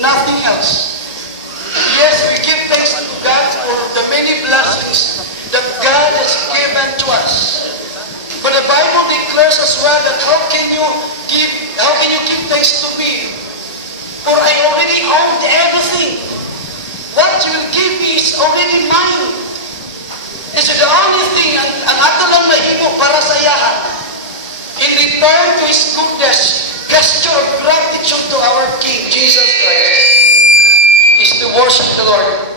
nothing else. Yes, we give thanks to God for the many blessings that God has given to us. But the Bible declares as well that how can you give thanks to me? For I already owned everything. What you will give me is already mine. It's the only thing ang ato lang mahimo para sa iyahan. In return to His goodness, gesture of gratitude to our King, Jesus Christ, is to worship the Lord.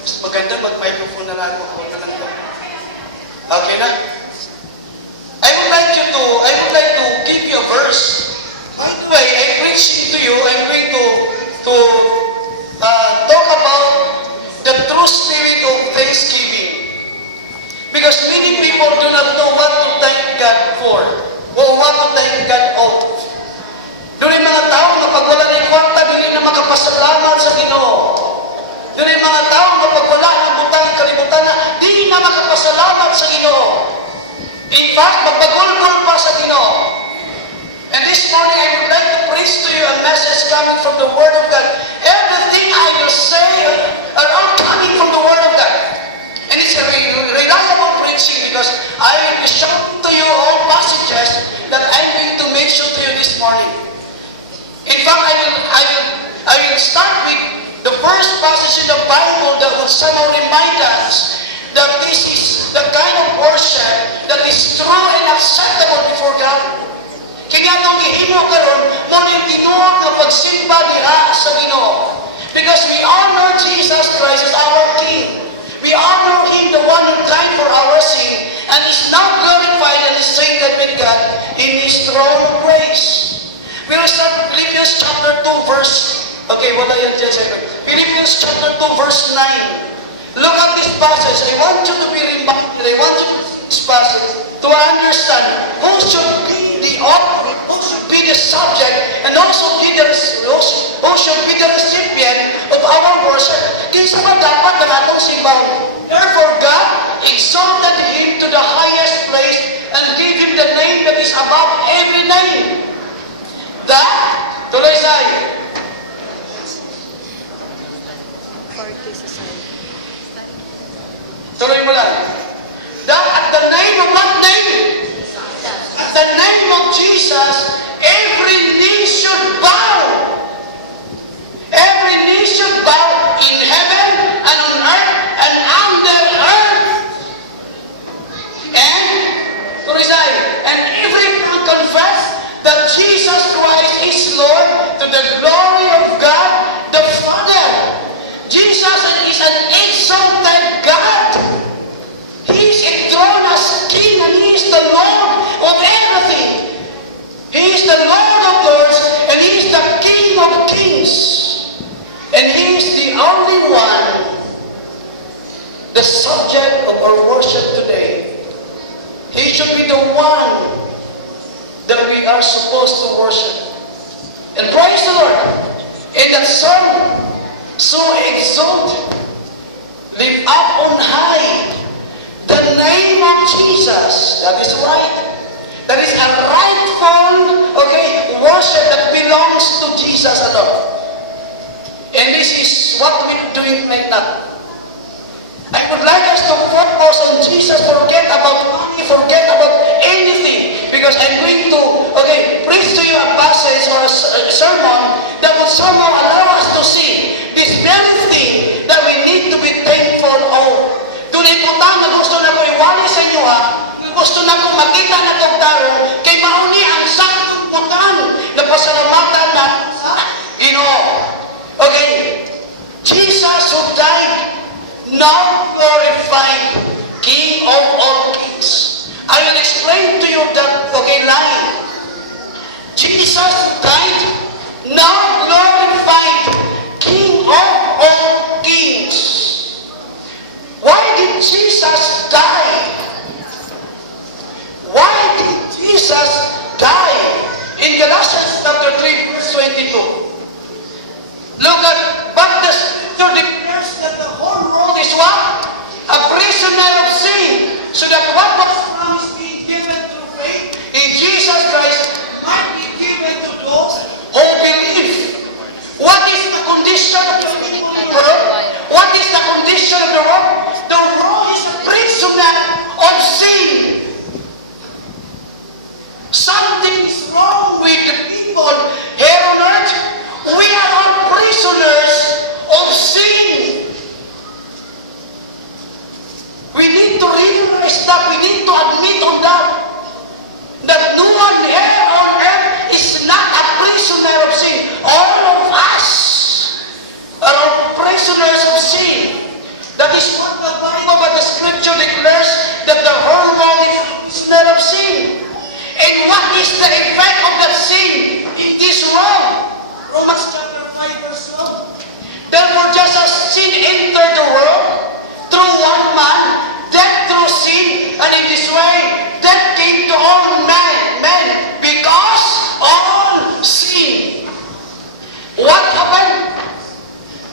Mas maganda mag-microphone na lang ako. Okay na? I would like to give you a verse. By the way, I'm preaching to you, I'm going to talk about the true spirit of thanksgiving. Because many people do not know what to thank God for or what to thank God of. Doon yung mga tao na pag wala na yung kwarta, doon na makapasalamat sa Ginoo. Doon yung mga tao na pag wala ng butang kalimutan na, di na makapasalamat sa Ginoo. In fact, magpagulgol pa sa Ginoo. And this morning, I would like to preach to you a message coming from the Word of God. Everything I will say are all coming from the Word of God. And it's a reliable preaching because I will be showing to you all passages that I'm going to mention to you this morning. In fact, I will start with the first passage in the Bible that will somehow remind us that this is the kind of worship that is true and acceptable before God. Kaya itong ihimo karon mo ning tinuod nga pagsimba diha sa Ginoo. Because we honor Jesus Christ as our King. We honor Him, the one who died for our sin, and is now glorified and is seated with God in His throne of grace. We will start Philippians chapter 2 verse, okay, wala yan dyan sa Philippians chapter 2 verse 9. Look at this passage. I want you to be reminded, I want you to see this passage to understand who should be the author, who should be the subject, and also who should be the recipient of our worship. Kaysa ba dapat ng atong simbahan? Therefore, God exalted Him to the highest place and gave Him the name that is above every name. That, tuloy sa'yo. Tuloy mo lang. That at the name of what name? At the name of Jesus, every knee should bow. Every knee should bow in heaven and on earth and under earth. And, tuloy sa'yo, and every tongue confess that Jesus Christ is Lord to the glory of God the Father. Jesus is an exalted God. He is enthroned as King and He is the Lord of everything. He is the Lord of lords and He is the King of kings. And He is the only one, the subject of our worship today. He should be the one that we are supposed to worship. And praise the Lord. In that song, so exalted, lift up on high the name of Jesus. That is right. That is a rightful, worship that belongs to Jesus alone. And this is what we're doing right now. I would like us to focus on Jesus, forget about money, forget about anything. Because I'm going to, preach to you a passage or a sermon that will somehow allow us to see this very thing that we need to be thankful of. Tunay po na gusto na ko iwali sa inyo ha, gusto na ko makita na tagdaron, kay mauni ang sakong putang na pasalamatan na sa Ginoo. Jesus who died, now glorified, King of all kings. I will explain to you that line. Jesus died, now glorified, King of all kings. Why did Jesus die? Why did Jesus die? In Galatians chapter 3 verse 22. Look at, but the Scripture declares that the whole world is what? A prisoner of sin. So that what was promised being given through faith in Jesus Christ might be given to those who believe. What is sin entered the world through one man, death through sin, and in this way, death came to all men, because all sin. What happened?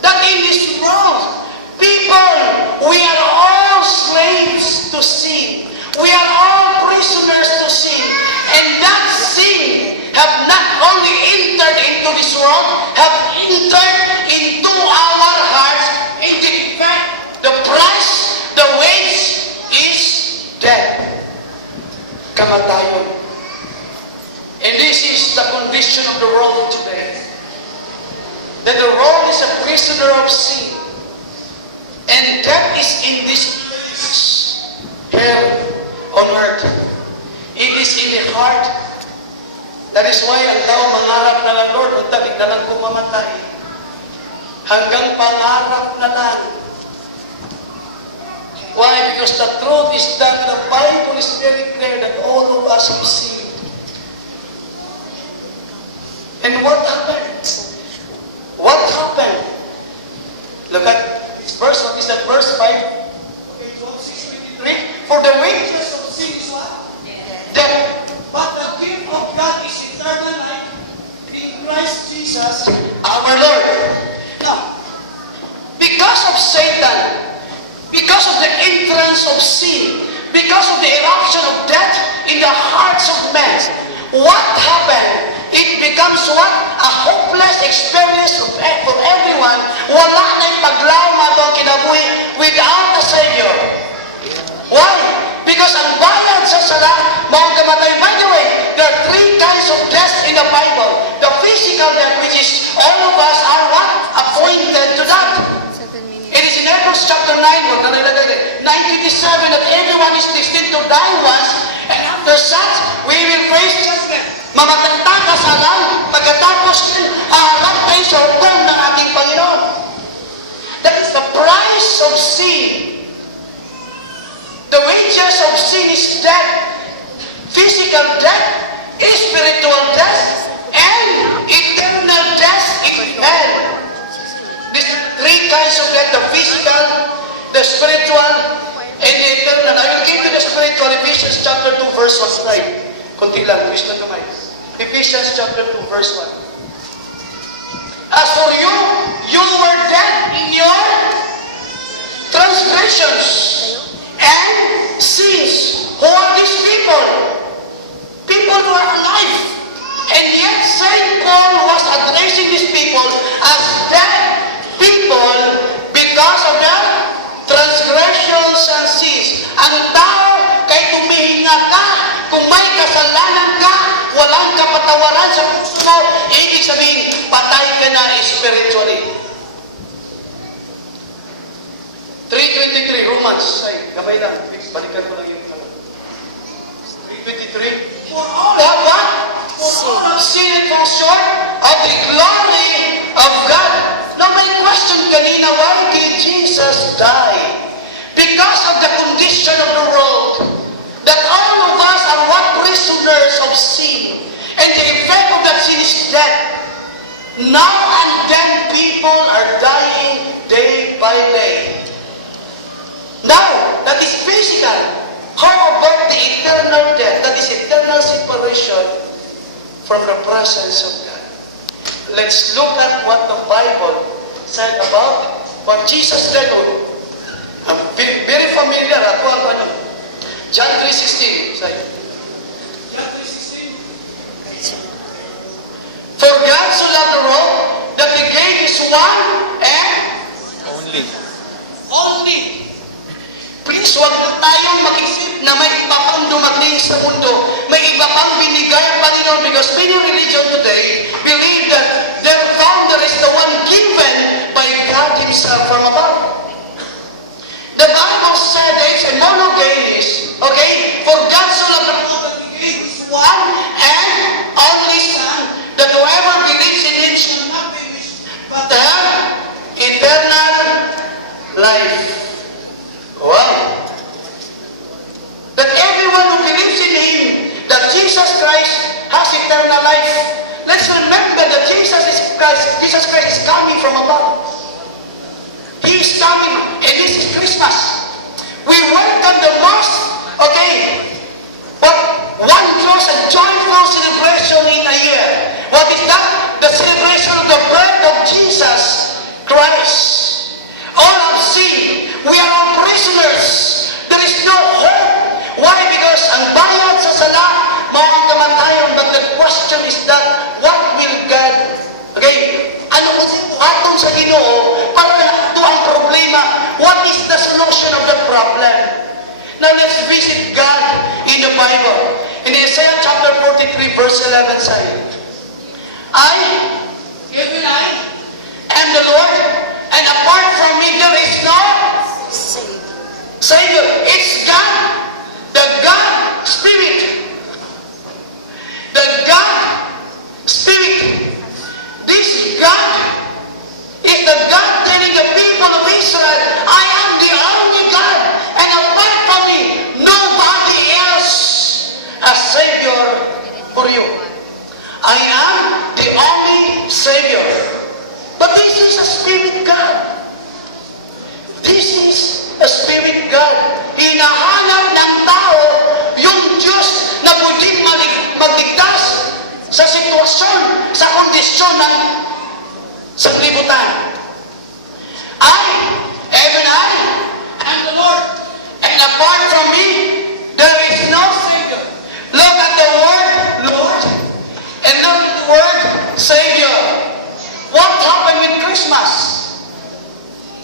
That in this world, people, we are all slaves to sin. We are all prisoners to sin. And that sin have not only entered into this world, have entered into our hearts. And in fact, the price, the wage is death. Kamatayon. And this is the condition of the world today. That the world is a prisoner of sin. And death is in this place, here on earth. It is in the heart. That is why ang tao mangarap na lang, Lord, unta, di na lang kumamatay. Hanggang pangarap na lang. Why? Because the truth is that the Bible is very clear that all of us have sinned. And what happened? What happened? Look at this verse. What is that verse 5? Okay, John 6:23. For the wages of sin is what? Death. But the gift of God is eternal life in Christ Jesus our Lord. Now, because of Satan, because of the entrance of sin, because of the eruption of death in the hearts of men, what happened? It becomes what? A hopeless experience for everyone. Wala na'y paglawma to kinabuhi without a Savior. Why? Because ang bayad sa sala, mao gamatay. By the way, there are three kinds of death in the Bible. The physical death, which is all of us are what? Appointed to that. It is in Hebrews chapter 9, 9:27, that everyone is destined to die once, and after such, we will face judgment. Mamatanda ka sa lang, pagkatapos harap tayo sa hukom ng ating Panginoon. That is the price of sin. The wages of sin is death. Physical death, spiritual death, and eternal death in hell. These three kinds of death, the physical, the spiritual, and the eternal. I will give you the spiritual, Ephesians chapter 2, verse 1. Kunti lang, wish na kamay. Ephesians chapter 2, verse 1. As for you, you were dead in your transgressions and sins. Who are these people? People who are alive. And yet Saint Paul was addressing these people as dead people because of their transgressions and sins. Ang tao, kay tumihinga ka, kung may kasalanan ka, walang kapatawaran sa puso mo, ibig sabihin, patay ka na spiritually. 3:23, Romans. Ay, gabay lang. Balikan ko lang yung 3:23. For all have what? For all have sinned and come short of the glory of God. Now, my question kanina, why did Jesus die? Because of the condition of the world. That all of us are what? Prisoners of sin. And the effect of that sin is death. Now and then people are dying day by day. Now, that is physical. How about the eternal death? That is eternal separation from the presence of God. Let's look at what the Bible said about it. What Jesus said, very familiar. John 3:16. John 3:16. For God so loved the world that He gave His one and only. Please, huwag na tayong mag-isip na may iba pang dumating sa mundo. May iba pang binigay ang Panginoon, because many religions today believe that their founder is the one given by God Himself from above. The Bible said it's a monogenes, okay? For God so loved the world that He gave His one and only Son, that whoever believes in Him shall not perish, but have eternal life. Wow! That everyone who believes in Him, that Jesus Christ has eternal life. Let's remember that Jesus Christ is coming from above. He is is coming, and this is Christmas. We welcome the most, okay, but one close and joyful celebration in a year. What is that? The celebration of the birth of Jesus Christ. All have sinned. We are all prisoners. There is no hope. Why? Because ang bayad sa sala, mawang kamantayon. But the question is that, what will God, okay, ano po atong sa Ginoo para ito ang problema? What is the solution of the problem? Now let's visit God in the Bible. In Isaiah chapter 43 verse 11 says, even I am the Lord, and apart from me there is no Savior. It's God, the God Spirit. The God Spirit. This God is the God telling the people of Israel, I am the only God, and apart from me, nobody else as Savior for you. I am the only Savior. But this is a Spirit God. This is a Spirit God. Hinahanap ng tao yung Diyos na pwedeng magligtas sa sitwasyon, sa kondisyon ng sanglibutan. Even I am the Lord, and apart from me, there is no Savior. Look at the word Lord, and look at the word Savior. What happened with Christmas?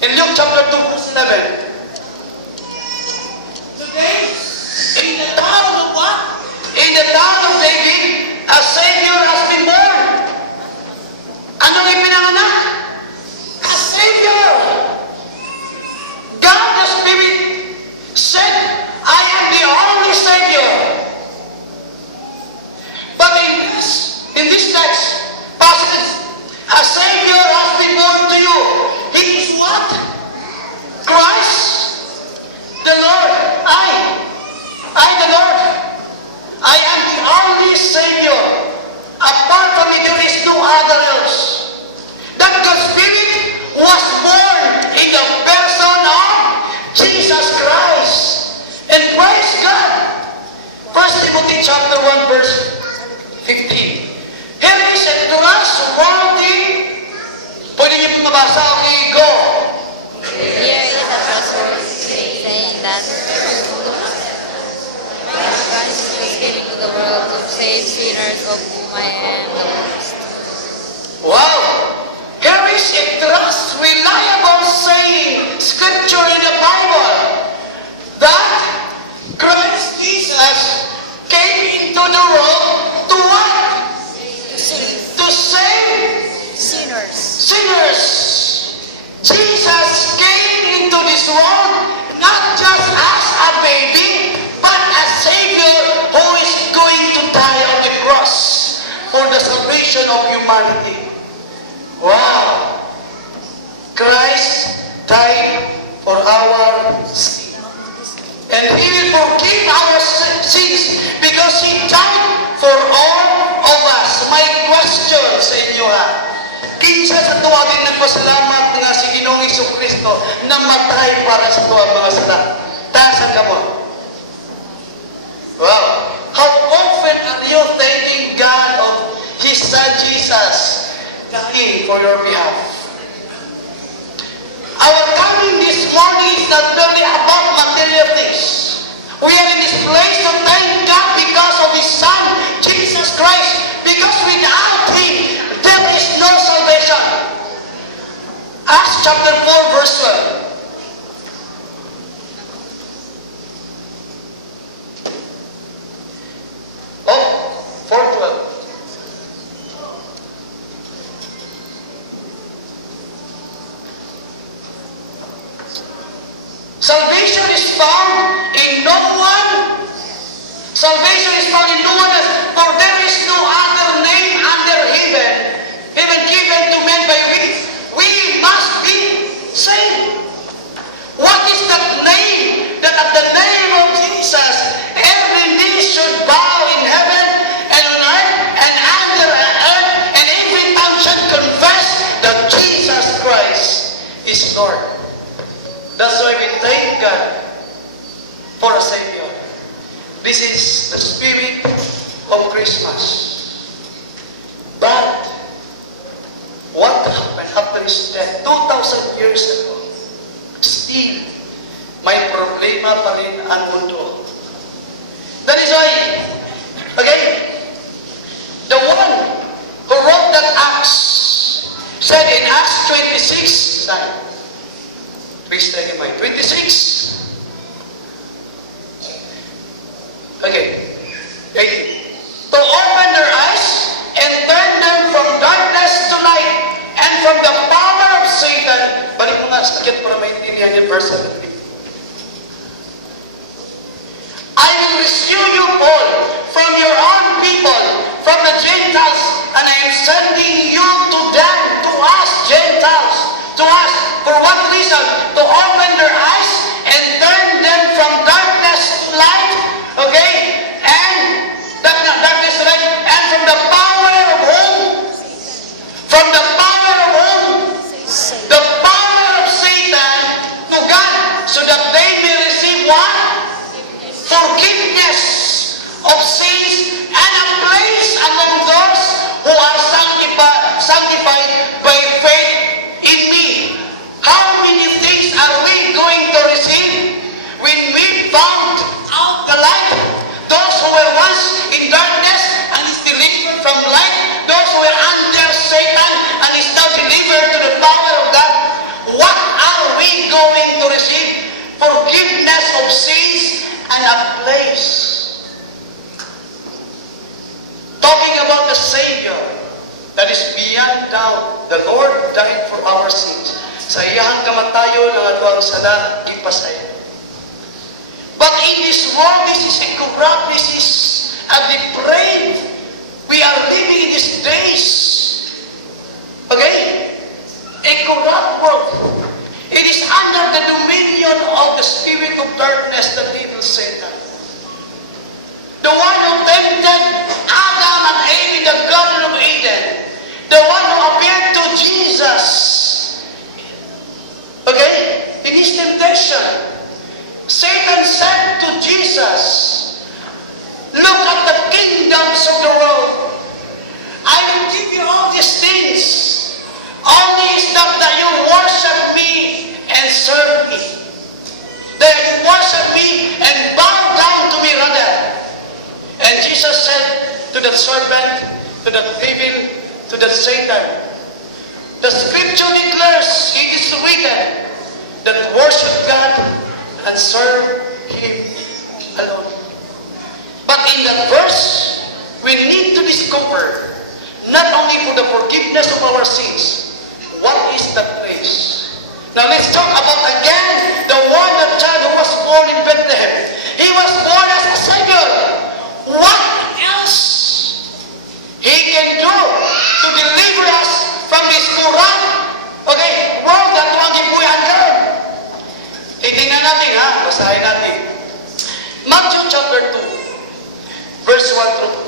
In Luke chapter 2, verse 11. Today, in the town of what? In the town of David, a Savior has been born. Anong ipinanganak? A Savior. God the Spirit said, I am the only Savior. But in this text passage, a Savior has been born to you. He is what? Christ, the Lord. I the Lord. I am the only Savior. Apart from me, there is no other else. That the Spirit was born in the person of Jesus Christ. And praise God. 1 Timothy chapter 1 verse 15. Here is a trustworthy. Pwede niyo po mabasa. Okay, go. Here is a trustworthy saying that Christ was given to the world to save sinners, of whom I am the worst. Wow! Here is a trust, reliable saying, scripture in the Bible, that Christ Jesus came into the world to what? To save sinners. Jesus came into this world not just as a baby, but a Savior who is going to die on the cross for the salvation of humanity. Wow! Christ died for our sin. And He will forgive our sins because He died for all of us. My question sa inyo kinsa sa tuwa din nagpasalamat nga si Ginoong Jesucristo na matay para sa tuwa mga sala. Taasan ka mo. Wow! How often are you thanking God of His Son Jesus dying for your behalf? Our coming this morning is not only about material things. We are in this place to thank God because of His Son, Jesus Christ. Because without Him, there is no salvation. Acts chapter 4 verse 12. Oh, 4:12. Salvation is found in no one. Salvation is found in no one else. For there is no other name under heaven given to men by which we must be saved. What is that name? That at the name of Jesus, every knee should bow in heaven and on earth and under earth, and every tongue should confess that Jesus Christ is Lord. That's why we thank God for a Savior. This is the spirit of Christmas. But what happened after His death 2,000 years ago? Still, may problema pa rin ang mundo. That is why, okay, the one who wrote that Acts said in Acts 26, please take in mind, 26. Okay. To open their eyes and turn them from darkness to light and from the power of Satan. Balik mo nga sa sakit para maintindihan yung verse 17. I will rescue you all from your own people, from the Gentiles, and I am sending you to them, to us Gentiles, to us. For what reason? To open their eyes and turn them from darkness to light, okay? And darkness to light, and from the power of whom? From the power of whom? The power of Satan to God, so that they may receive what? Forgiveness of sins and a place among those who are sanctified by faith in me. How many things are we going to receive when we found out the light? Those who were once in darkness and is delivered from light. Those who were under Satan and is now delivered to the power of God. What are we going to receive? Forgiveness of sins and a place. Talking about the Savior that is beyond doubt. The Lord died for our sins. Sa iyang kamatayo ng aduang sala, ipasaya. But in this world, this is a corrupt, this is a depraved. We are living in these days. Okay? A corrupt world. It is under the dominion of the spirit of darkness, the evil Satan. The one who tempted Adam and Eve in the Garden of Eden. The one who appeared to Jesus. Okay? In his temptation. Satan said to Jesus, look at the kingdoms of the world. I will give you all these things. Only is not that you worship me and serve me. That you worship me and bow down to me rather. And Jesus said to the serpent, to the devil, to the Satan, the scripture declares, it is written, that worship God and serve Him alone. But in that verse, we need to discover, not only for the forgiveness of our sins, what is that place? Now let's talk about again the one, the child who was born in Bethlehem. He was born as a Savior. What else He can do to deliver us from this corrupt, okay, world that magipuyan ka? Tingnan natin ha, basahin natin. Matthew chapter 2, verse 1 through 2.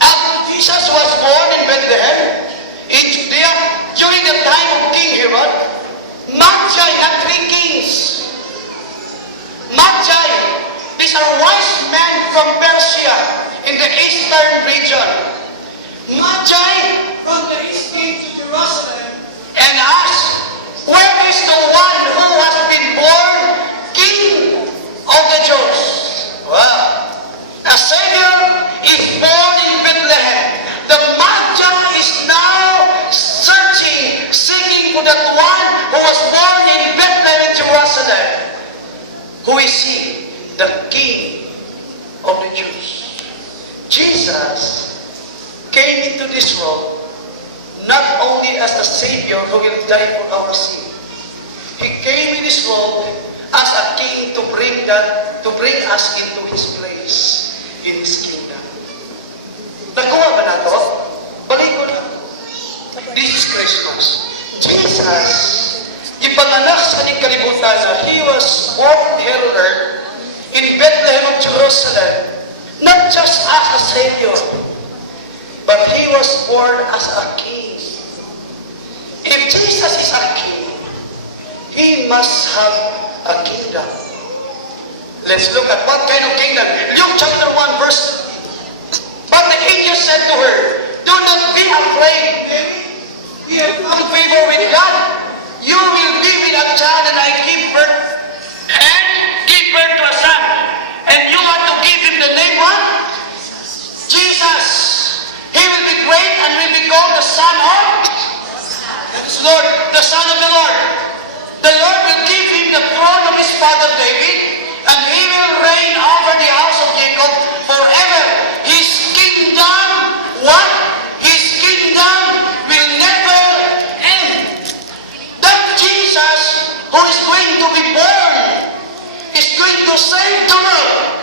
After Jesus was born in Bethlehem, in Judea, during the time of King Herod, Magi had three kings. Magi, these are wise men from Persia in the eastern region. Magi from the east came to Jerusalem and asked, where is the one who has been born King of the Jews? Wow! A Savior is born in Bethlehem. The Magi is now seeking for that one who was born in Bethlehem in Jerusalem. Who is he? The King of the Jews. Jesus came into this world not only as the Savior who will die for our sin. He came in this world as a King to bring us into His place in His kingdom. Nakuha ba na to? Balik ko lang. This is Christmas. Jesus, ipanganak sa ating kalibutan na He was born here on earth in Bethlehem of Jerusalem, not just as a Savior, but He was born as a King. If Jesus is a King, we must have a kingdom. Let's look at what kind of kingdom. Luke chapter 1 verse. But the angel said to her, do not be afraid. We have found favor with God. You will be with a child and I give birth to a son. And you are to give him the name what? Jesus. He will be great and will be called the Son of Lord, the Son of the Lord. The Lord will give him the throne of his father David, and he will reign over the house of Jacob forever. His kingdom, what? His kingdom will never end. That Jesus who is going to be born is going to save the world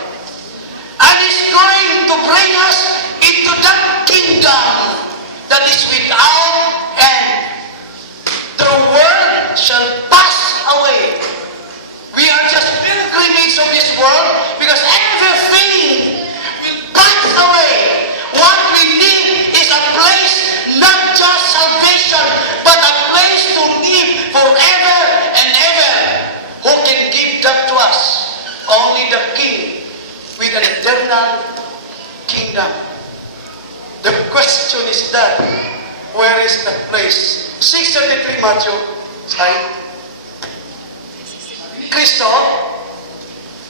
and is going to bring us into that kingdom that is without end. The world shall pass away. We are just pilgrims of this world because everything will pass away. What we need is a place, not just salvation, but a place to live forever and ever. Who can give that to us? Only the King with an eternal kingdom. The question is that, where is that place? 6:33 Matthew, side. Kristo,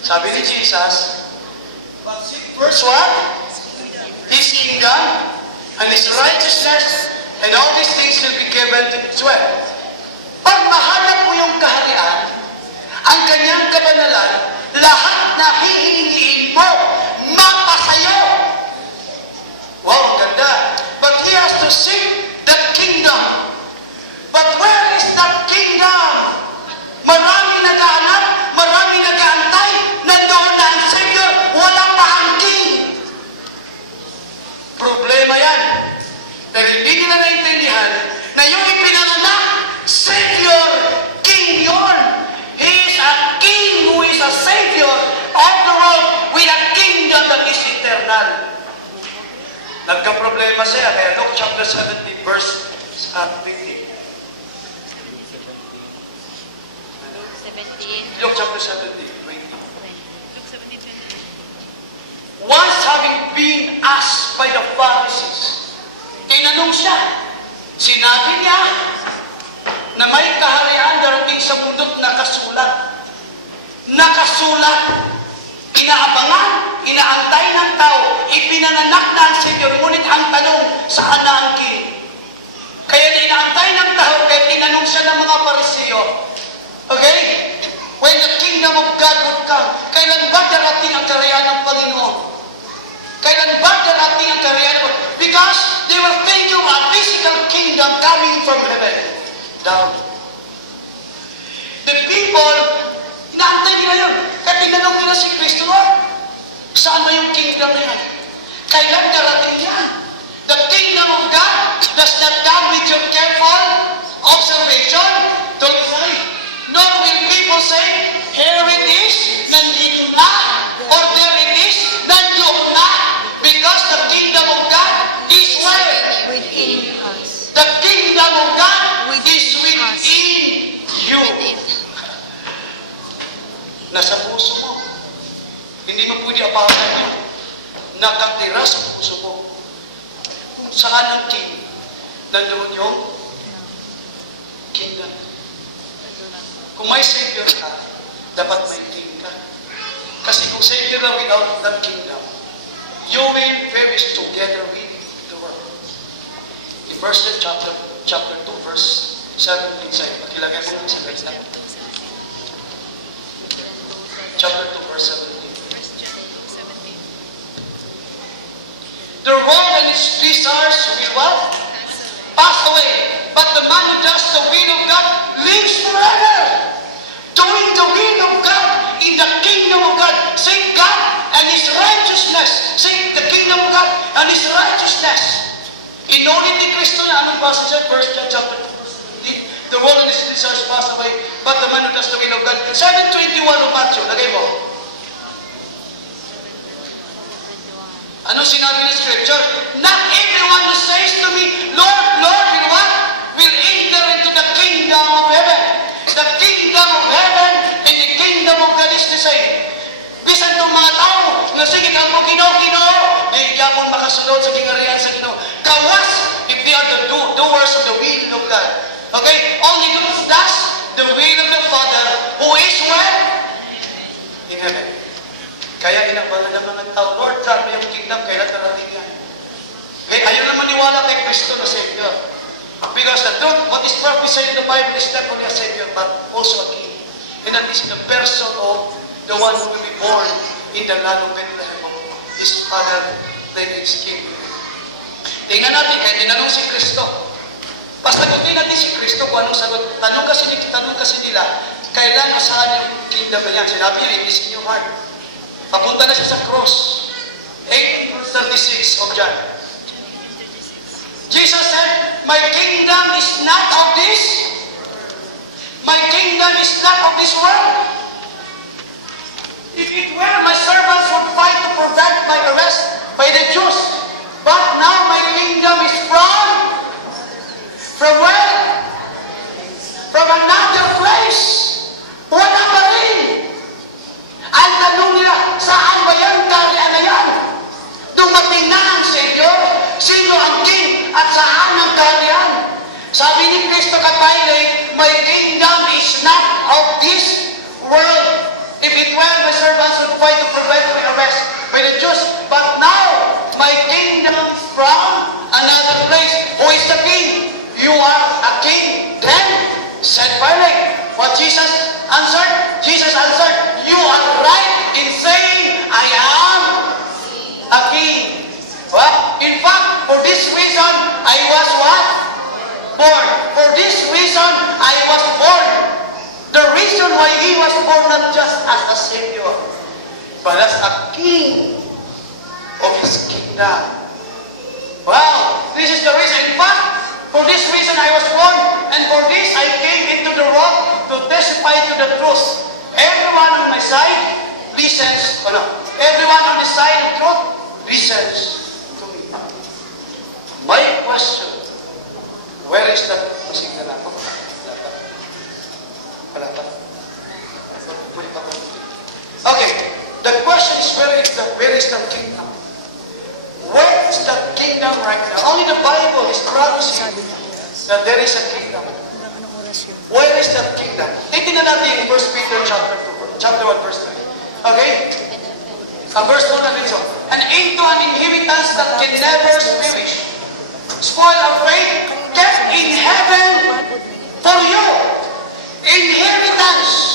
sabi ni Jesus, but seek first what? His kingdom and His righteousness, and all these things will be given to you as well. Pag mahanap mo yung kaharian, ang kanyang kabanalan, lahat na hihingiin mo, mapasayo. Wow, ang ganda. But he has to seek the kingdom. But where is that kingdom? Marami naghahanap, marami nag-aantay, nandoon na ang Savior, wala pa ang King. Problema yan. Dahil hindi nila naintindihan na yung ipinanganak, Savior, King yun. He is a King who is a Savior of the world with a kingdom that is eternal. Nagka-problema siya, kaya Luke chapter 17 verse 20. 17. Luke chapter 17, 20. Once having been asked by the Pharisees, tinanong siya, sinabi niya na may kaharian darating sa bundok na nakasulat, inaabangan, inaantay ng tao, ipinananak na ang Savior, ngunit ang tanong, saan na ang King? Kaya inaantay ng tao, kaya tinanong siya ng mga Pariseo, okay? When the kingdom of God would come, kailan ba darating ang kaharian ng Panginoon? Kailan ba darating ang kaharian ng Panginoon? Because they were thinking of a physical kingdom coming from heaven down. The people, inaantay nila yun. Kaya tinanong nila si Kristo, saan ba yung kingdom na yan? Kailan darating yan? The kingdom of God does not come with your careful observation. Don't say, nor will people say, here it is, nandito na, or there it is, nandiyon na, because the kingdom of God is where? Within us. The kingdom of God is Within us. within you. Within. Nasa puso mo. Hindi mo pwede apakan yun. Nakatira sa puso mo. Kung saan ang king, nandoon yung kingdom. Kung may Savior ka, dapat may king ka. Kasi kung Savior lang without that kingdom, you will perish together with the world. In 1 chapter 2, verse 17, sa'yo. Pakilagay mo lang sa verse na. Chapter 2, verse 17. The world and its desires will what? Pass away. But the man who does the will of God lives forever. Doing the will of God in the kingdom of God. Say God and His righteousness. Say the kingdom of God and His righteousness. Inulit ni Kristo na anong passage sa 1 John chapter 2. The world and its desires pass away, but the man who does the will of God. 7:21 of Matthew. Lagay mo. Anong sinabi ng Scripture? Not everyone who says to me, Lord, Lord, will what? Will enter into the kingdom of heaven. The kingdom of Ginoo, di gyapon makasulod sa gingarihan sa Ginoo. Kawas if they are the doers of the will of God. Okay? Only those does the will of the Father who is where? In heaven. Kaya inabalan ng mga tao, Lord, saan yung kingdom? Kailan narating yan? Okay? Ayaw naman niwala kay Kristo na Savior. Because the truth, what is prophesied in the Bible is not only a Savior, but also a King. And that is the person of the one who will be born in the land of Bethlehem of his father, that is King. Tingnan natin, kaya tinanong si Kristo. Pasagutin natin si Kristo kung anong sagot. Tanong kasi nila, kailan o saan yung kingdom na yan? Sinabi niya, it is in your heart. Papunta na siya sa cross. 8:36 of John. Jesus said, my kingdom is not of this. My kingdom is not of this world. If it were, my servants would fight to prevent my arrest by the Jews. But now my kingdom is from where? From another place. Wala pa rin. Ang tanong nila, saan ba yan? Kaharian na yan. Dumating na ang Savior. Sino ang King at saan ang kaharian? Sabi ni Kristo kay Pilate, my kingdom is not of this world. If it were, my servants would fight to prevent my arrest by the Jews. But now, my kingdom is from another place. Who is the King? You are a King. Then, said Pilate, what Jesus answered? Jesus answered, you are right in saying, I am a King. Well, in fact, for this reason, I was what? Born. For this reason, I was born. The reason why he was born not just as a Savior, but as a King of his kingdom. Wow, this is the reason. In fact, for this reason I was born, and for this I came into the world to testify to the truth. Everyone on my side listens, everyone on the side of truth listens to me. My question, where is that signal ako? Wala pa. Okay, the question is where is the kingdom? Where is the kingdom right now? Only the Bible is promising that there is a kingdom. Where is that kingdom? Titingnan natin in 1 Peter chapter 1 verse 3. Okay? Verse 1 natin so. And into an inheritance that can never perish, spoil or fade, kept in heaven for you. Inheritance.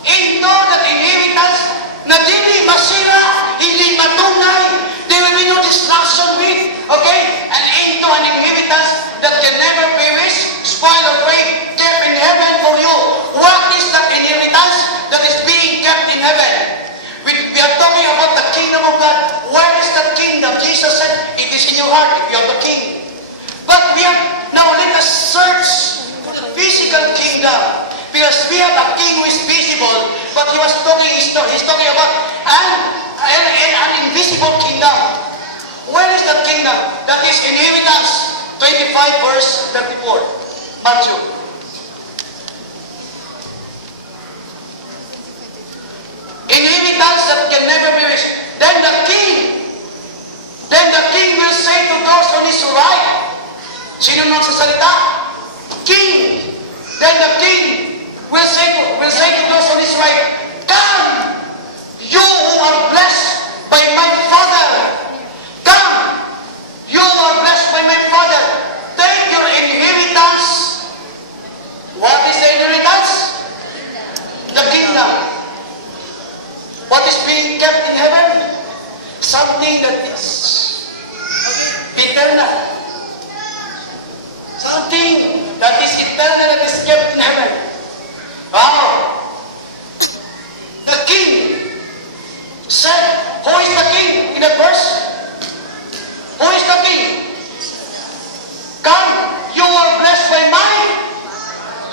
Into that inheritance na dili masira, hindi matunay, there will be no destruction with, okay? And into an inheritance that can never perish, spoil or fade, kept in heaven for you. What is that inheritance that is being kept in heaven? We are talking about the kingdom of God. Where is that kingdom? Jesus said, it is in your heart if you are the king. But now let us search the physical kingdom. Because we have a king who is visible, but he's talking about an invisible kingdom. Where is that kingdom? That is inheritance. 25 verse 34. Matthew. Inheritance that can never perish. Then the king will say to those on his right. Sino nang sasalita? King. Then the king will say to those on his right, come, you who are blessed by my Father. Come, you who are blessed by my Father. Take your inheritance. What is the inheritance? The kingdom. What is being kept in heaven? Something that is eternal. Something that is eternal that is kept in heaven. Wow! The king said, who is the king in that verse? Who is the king? Come, you are blessed by my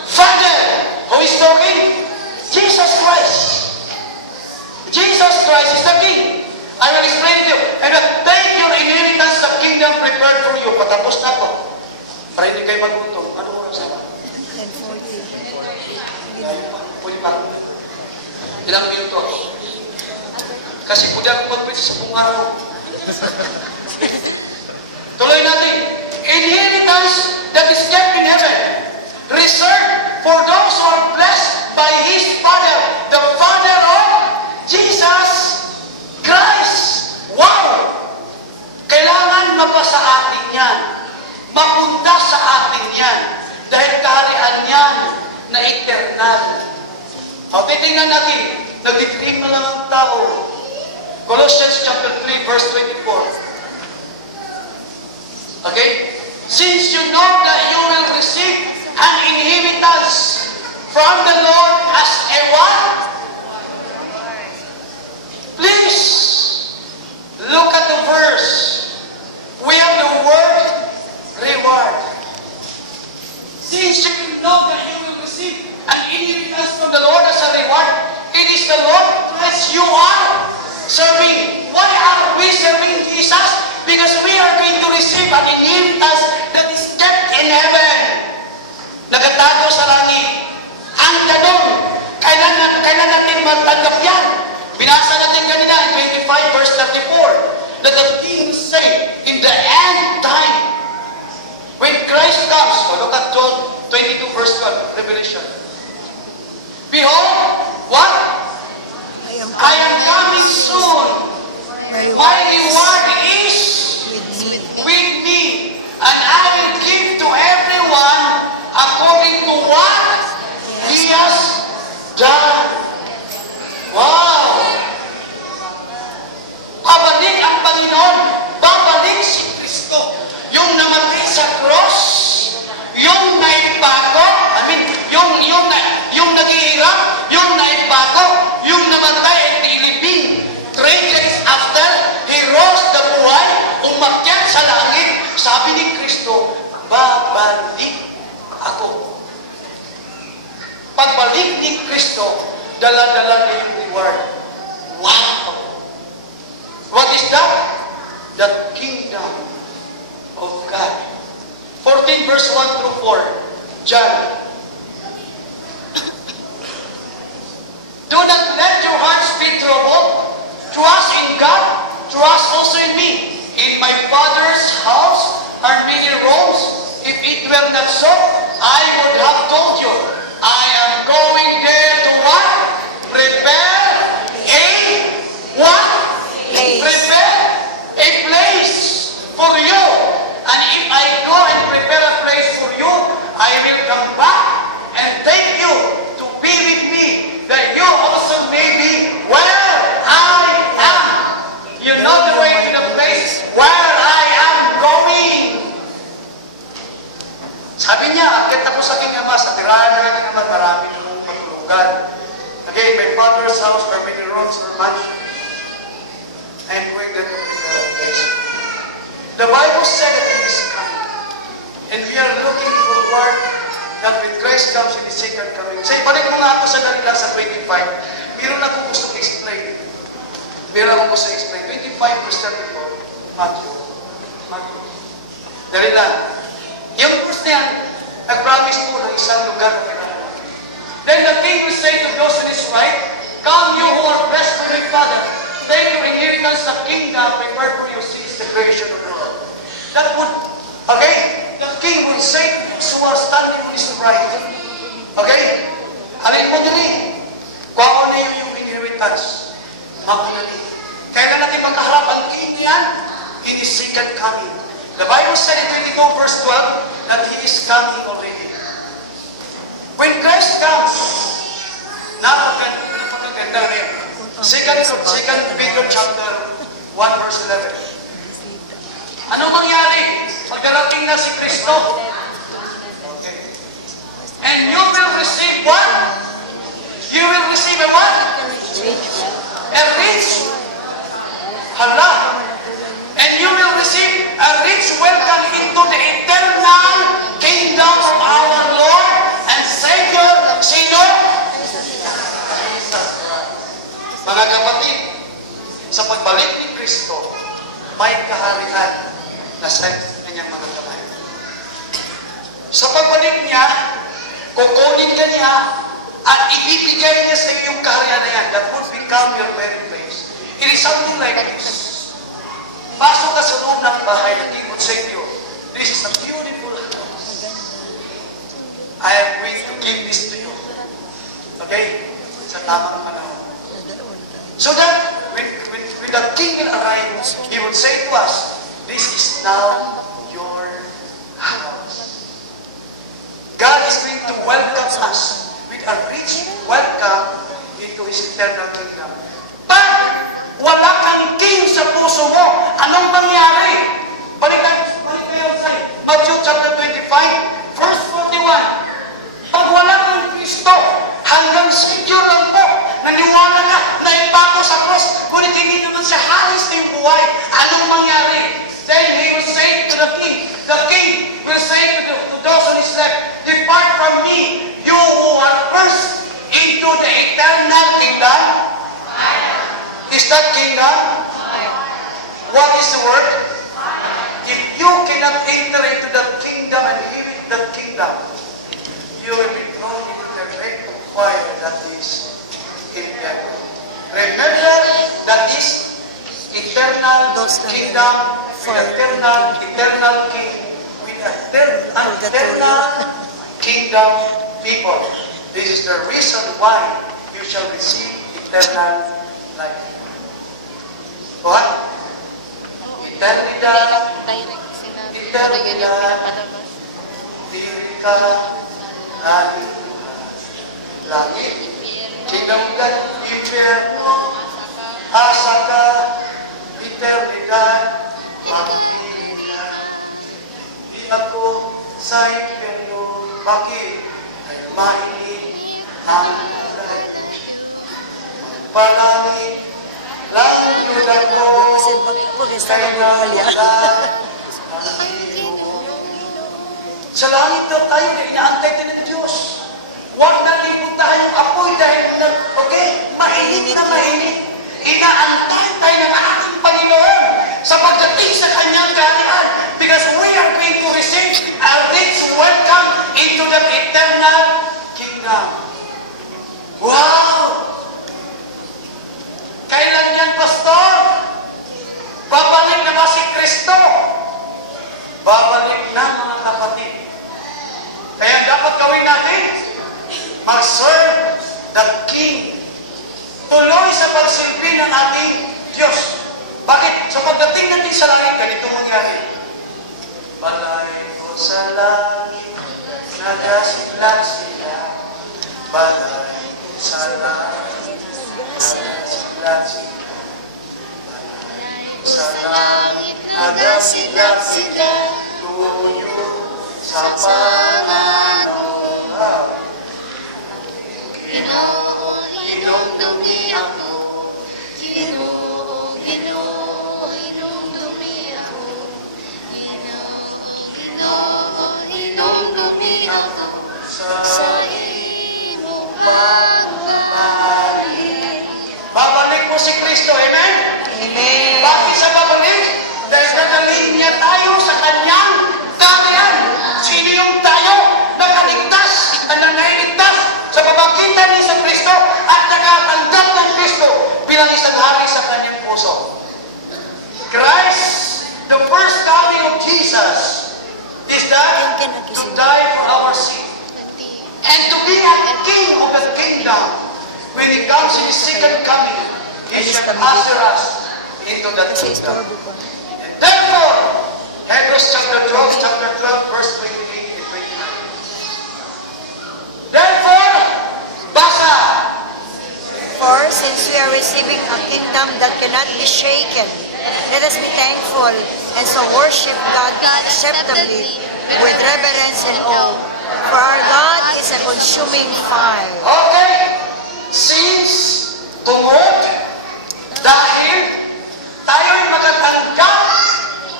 Father. Who is the king? Jesus Christ. Jesus Christ is the king. I will explain to you. And take your inheritance, the kingdom prepared for you. Patapos na to. Para hindi kayo magutom. Ano oras na ba? 10:40. Pwede pa. Ilang minuto? Kasi pwede ako mag-preach sa buong araw. Tuloy natin. Inheritance that is kept in heaven, reserved for those who are blessed by His Father, the Father of Jesus Christ. Wow! Kailangan mapasa atin yan. Mapunta sa atin yan. Dahil kaharian yan na eternal. O, titingnan natin. Nag-decree na lang ang tao. Colossians chapter 3, verse 24. Okay? Since you know that you will receive an inheritance from the Lord as a what? Please, look at the verse. We have the word reward. Since you know that you will receive an inheritance from the Lord as a reward, it is the Lord Christ you are serving. Why are we serving Jesus? Because we are going to receive an inheritance that is kept in heaven. Nakatago sa langit. Ang tanong, kailan natin matanggap yan? Binasa natin kanina in 25 verse 34 that the King said in the end time when Christ comes, look at 22 verse 12, Revelation. Behold, what? I am coming soon. My reward is with me, and I will give to everyone according to what he has done. Wow! Babalik ang Panginoon. Babalik si Kristo. Yung namatay sa cross, yung naibago, yung naghihirap, yung naibago, yung namatay at ilibing. 3 days after, He rose the buhay, umakyat sa langit. Sabi ni Kristo, babalik ako. Pagbalik ni Kristo, dala-dala niya yung reward. Wow! What is that? The kingdom of God. 14 verse 1 through 4. John. Do not let your hearts be troubled. Trust in God. Trust also in me. In my Father's house are many rooms. If it were not so, I would have told you. I am going there to what? Prepare a what? Place. Prepare a place for you. And if I go and prepare a place for you, I will come back and take you to be with me, that you also may be where I am. You know the way to the place where I am going. Sabi niya, akit ako sa aking ama, sa tirahan ng aking ama, marami namang patulugan. Okay, my Father's house are many rooms for mansion. I am going there to prepare a place. The Bible said that He is coming. And we are looking forward that when Christ comes in His second coming. Say, balik mo nga ako sa kanila sa 25. Meron akong gusto explain. Meron akong gusto explain. 25 verse 34. Matthew. Dali lang. Yung verse na yan, nag-promise po ng isang lugar na pinangalan. Then the king will say to those on his right, come you who are blessed by my Father. Take your inheritance of kingdom prepared for you since the creation of the world. That would, okay, the king will say to those who are standing on his right, okay, alin mo nili, kung ako na yung inheritance, makunali. Kailan natin magkaharap ang king niyan? In his second coming. The Bible said in 22 verse 12 that He is coming already. When Christ comes, napakaganda rin. Second Peter chapter 1 verse 11. Ano mangyari? Pagdarating na si Kristo. Okay. And you will receive what? You will receive a what? A rich. Hala. And you will receive a rich welcome into the eternal kingdom of our Lord and Savior, sino? Mga kapatid, sa pagbalik ni Kristo, may kaharian na sa kanyang mga kamay. Sa pagbalik niya, kukunin ka niya at ibibigay niya sa iyo yung kaharian na yan that would become your very place. It is something like this. Pasok ka sa loob ng bahay, the king would say to you, this is a beautiful house. I am going to give this to you. Okay? Sa tamang panahon. So that when the king will arrive, he would say to us, this is now your house. God is going to welcome us with a rich welcome into His eternal kingdom. Pag wala kang king sa puso mo, anong mangyari? Balik kayo sa Matthew chapter 25, verse 41. Pag wala kang Kristo, hanggang secure lang po, naniwala ka na ipako sa cross, ngunit hindi naman siya halos na yung buhay. Anong mangyari? Then he will say to the king will say to those on his left, depart from me, you who are cursed into the eternal kingdom. Is that kingdom? What is the word? If you cannot enter into that kingdom and live in that kingdom, you will be thrown into the lake of fire that is in heaven. Remember, that is eternal kingdom with eternal king, with eternal kingdom people. This is the reason why you shall receive eternal life. What? Eternidad, diri ka, ating langit, kingdom of God, impyerno, asa ka, eternidad, magpiling ka. Di ako sa impyerno, bakit? Ay mainit ang buhay. Magpalangit, lang yun ako, kaya sa langit daw tayo na inaantay din ng Diyos. Huwag natin puntahan yung apoy dahil mainit na mainit. Inaantay tayo ng ating Panginoon sa pagdating sa kanyang kaharian because we are going to receive a rich welcome into the eternal kingdom. Wow! Kailan yan, Pastor? Babalik na ba si Kristo? Babalik na, mga kapatid. Kaya dapat gawin natin, mag-serve the King. Tuloy sa pagsilbi ng ating Diyos. Bakit? Sa pagdating natin sa langit, ganito mangyari. Balay ko sa langit, nagasiglat sila. Balay ko sa langit, nagasiglat sila. Sa langit, nagasiglat sila. Tuyo sa pananaw. Ginoo, inumdumi ako. Ginoo, inumdumi ako. Ginoo, inumdumi ako. Sa iyong pagbabalik. Babalik mo si Kristo, amen? Amen. Bakit siya babalik? Dahil dadalhin niya tayo sa kanyang kaharian. Sino yung tayo? Nakaligtas, nananaligtas sa pamamagitan ni Isang Kristo at nakatanggap ng Kristo bilang isang hari sa kanyang puso. Christ, the first coming of Jesus, is that to die for our sin and to be a king of the kingdom. When He comes in His second coming, He shall usher us into that kingdom. And therefore, Hebrews chapter 12, verse 28 and 29. Therefore, basa. For since we are receiving a kingdom that cannot be shaken, let us be thankful and so worship God acceptably with reverence and awe. For our God is a consuming fire. Okay? Since, tungod, dahil tayo'y magatanggap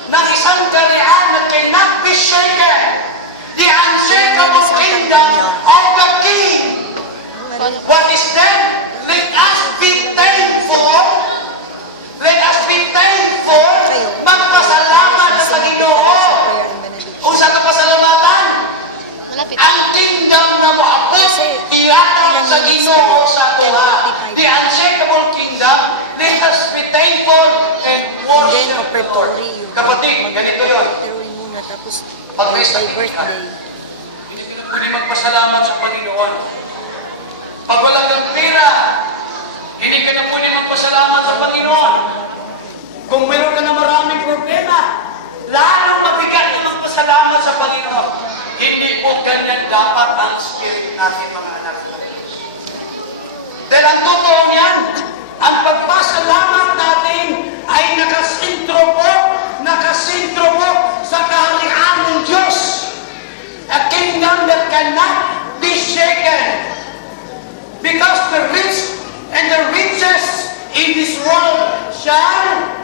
ng isang kaharian na cannot be shaken, the unshakable kingdom of the King. What is that? Let us be thankful. Let us be thankful. Magpasalamat sa Panginoon. Usa ka pasalamatan. Ang kingdom na moabot, iatang sa Ginoo sa tuwa. The unshakable kingdom let us be thankful and And then, worship the Lord. operatory. Yung Kapatid, ganito yun. Mag-operatory muna, tapos Pag may by sakit ka, birthday. hindi ka na pwede magpasalamat sa Panginoon. Pag wala kang pera, hindi ka na pwede magpasalamat sa Panginoon. Kung mayroon ka na maraming problema, lalong mabigat na magpasalamat sa Panginoon. Hindi po ganyan dapat ang spirit natin, mga anak ng Diyos. Dahil ang totoo niyan, ang pagpasalamat natin ay nakasintro po sa kaharian ng Diyos. A kingdom that cannot be shaken. Because the rich and the richest in this world shall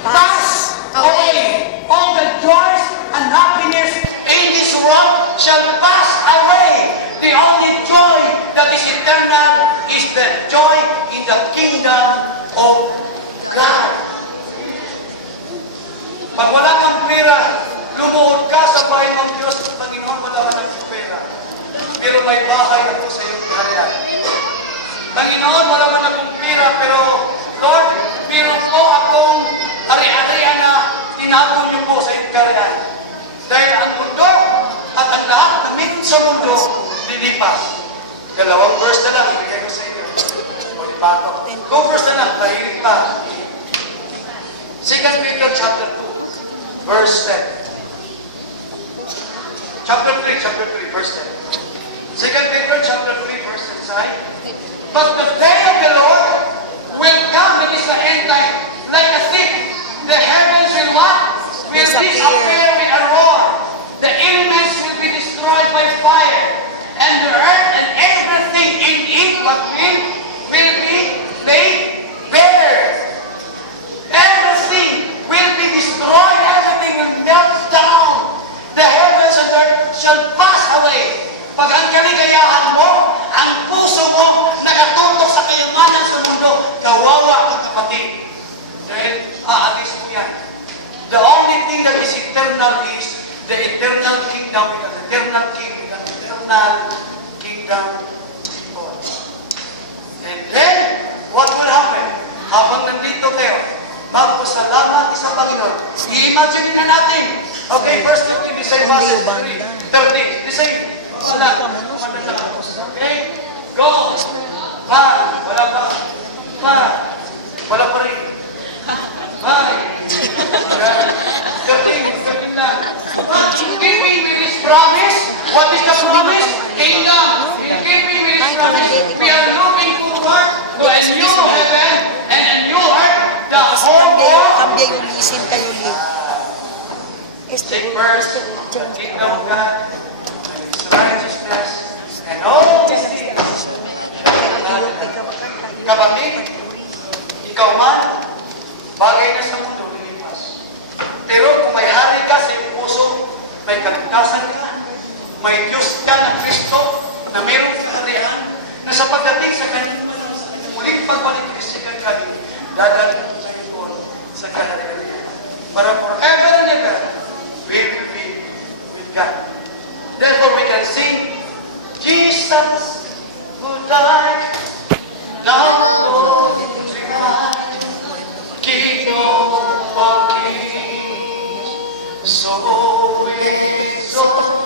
pass away. All the joys and happiness in this world shall pass away. The only joy that is eternal is the joy in the kingdom of God. Pag wala kang pera, lumuhod ka sa bahay ng Diyos ng Panginoon, wala ka ng pera. Pero may bahay ako sa iyong kaharian. Panginoon, wala man akong pera, pero Lord, meron po akong ari-arian na tinago niyo po sa iyong kaharian. Dahil ang mundo at ang lahat na meron sa mundo, lilipas. Dalawang verse na lang, ibigay ko sa inyo. O di pa ako. 2 verse na lang, tahirin pa. 2 Peter chapter 2, verse 10. Chapter 3, verse 10. 2 Peter chapter 3, verse 10 say, but the day of the Lord will come, that is the end time, like a thief. The heavens will what? Will disappear with a roar. The elements will be destroyed by fire. And the earth and everything in it what will be laid bare. Everything will be destroyed. Everything will melt down. The heavens and earth shall pass away. Pag ang kaligayahan mo, ang puso mo, nakatutok sa kayamanan sa mundo, kawawa ka, kapatid. Dahil aalis mo yan. The only thing that is eternal is the eternal kingdom, the eternal king, the eternal kingdom of God. And then, what will happen? Habang nandito tayo, magpasalamat sa Panginoon. I-imagine na natin. Okay, verse 15, the same passage, 13, the same. Wala. Okay? Go! Wala pa. Wala pa rin. Bye! 13 lang. Keeping with His promise. What is the promise? Kingdom. Keeping with His promise. We are looking forward to a new heaven and a new earth. The whole world. Cambia yung lisin kayo li. Take first the kingdom of God, His righteousness, and all these things shall be added. Kapatid, ikaw man, bagay na sa mundo, lilipas. Pero kung may hari ka sa iyong puso, may kaligtasan ka, may Diyos ka na Kristo, na mayroong kaharian, na sa pagdating sa kanyang muling pagbalik ni sa kanyang dadating sa iyo sa kaharian niya. Para forever and ever, we will be with God. Therefore, we can sing, Jesus, who died, thou glorified, King of all kings, so exalted,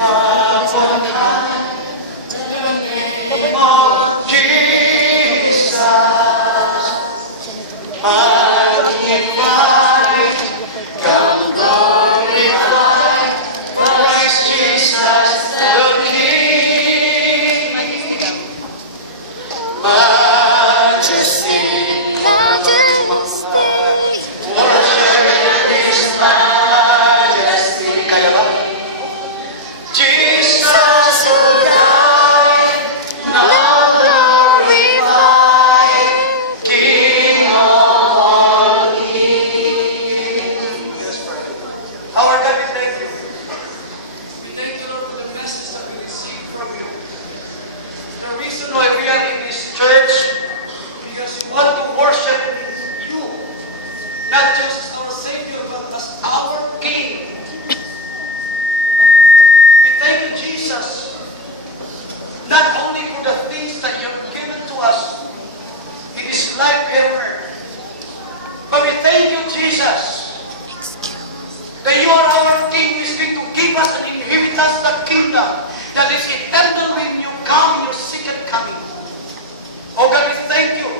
up on high, the name of Jesus, magnified, come glorified, Christ Jesus the King, majesty, worship His majesty. Kaya ba? Jesus given us the kingdom that is eternal when you come, your second coming. Oh God, we thank you.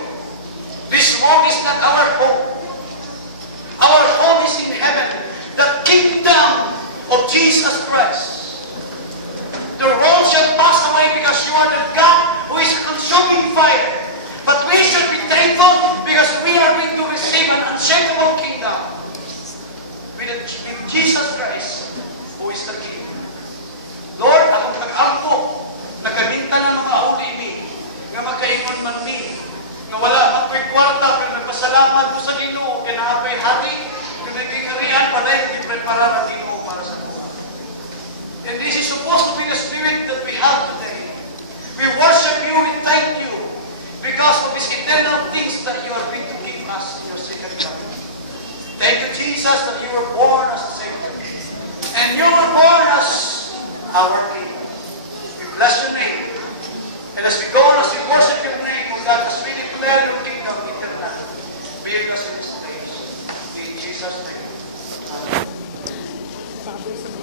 This world is not our home. Our home is in heaven, the kingdom of Jesus Christ. The world shall pass away because you are the God who is consuming fire. But we should be thankful because we are going to receive an unshakable kingdom with Jesus Christ, who is the King. Lord, akong nag-ampo, nagkaminta na ng mauli mi, nga magkaingon man mi, nga wala man ko'y kwarta, pero nagpasalamat ko sa Ginoo, kaya na ako'y hari, kung naging harian, panay, i-prepara na Ginoo para sa buwan. And this is supposed to be the spirit that we have today. We worship you, we thank you, because of these eternal things that you are going to give us in your second coming. Thank you, Jesus, that you were born as a Savior. And you were born as our King. We bless your name. And as we go on, as we worship your name, oh God, as we declare your kingdom eternal, be with us in this place. In Jesus' name. Amen.